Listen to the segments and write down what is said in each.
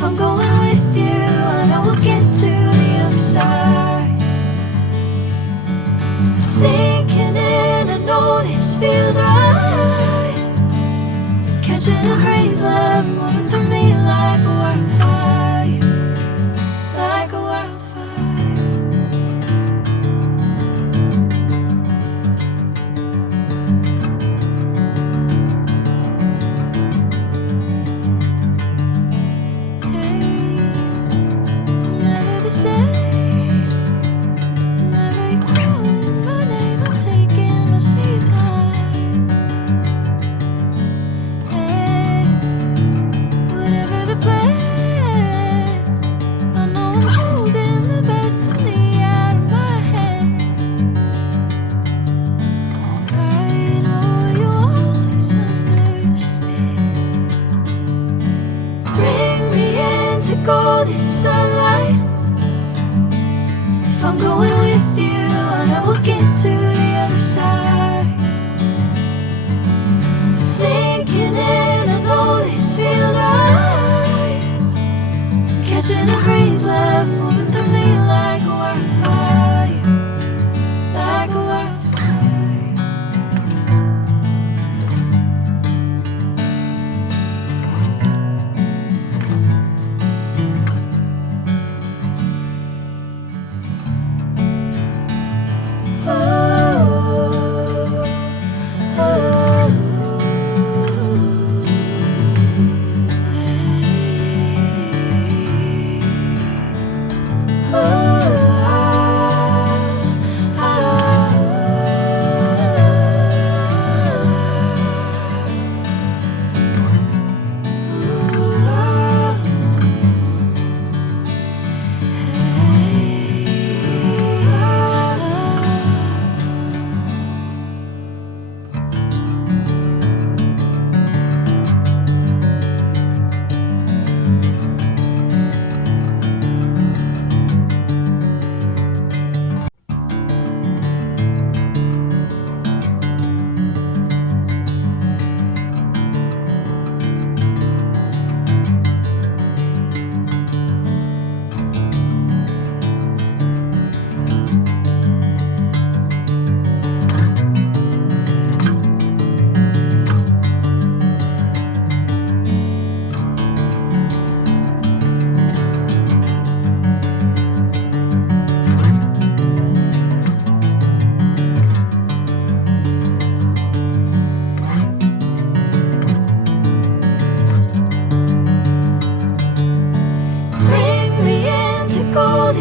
If I'm going with you, I know we'll get to the other side. Sinking in, I know this feels right. Catching a breeze, love moving through me like a wildfire, like a wildfire. Golden sunlight. If I'm going with you, I know we'll get to the other side. Sinking in, I know this feels right. Catching a breeze, love moving through me like a wildfire, like a wildfire.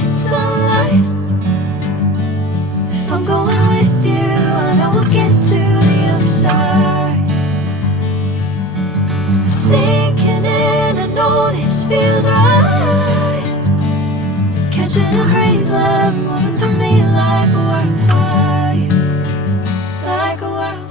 Sunlight. If I'm going with you, I know we'll get to the other side. Sinking in, I know this feels right. Catching a breeze, love moving through me like a wildfire, like a wildfire.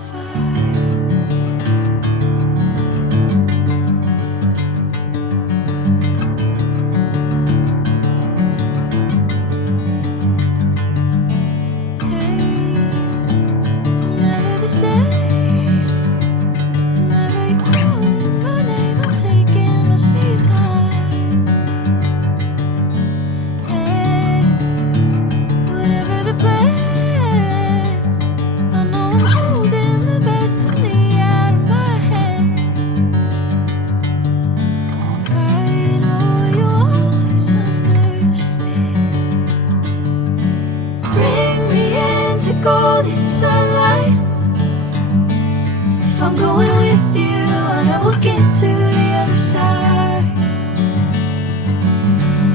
Golden sunlight. If I'm going with you, I know we'll get to the other side.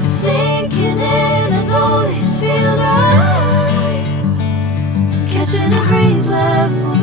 Sinking in, I know this feels right. Catching a breeze, love.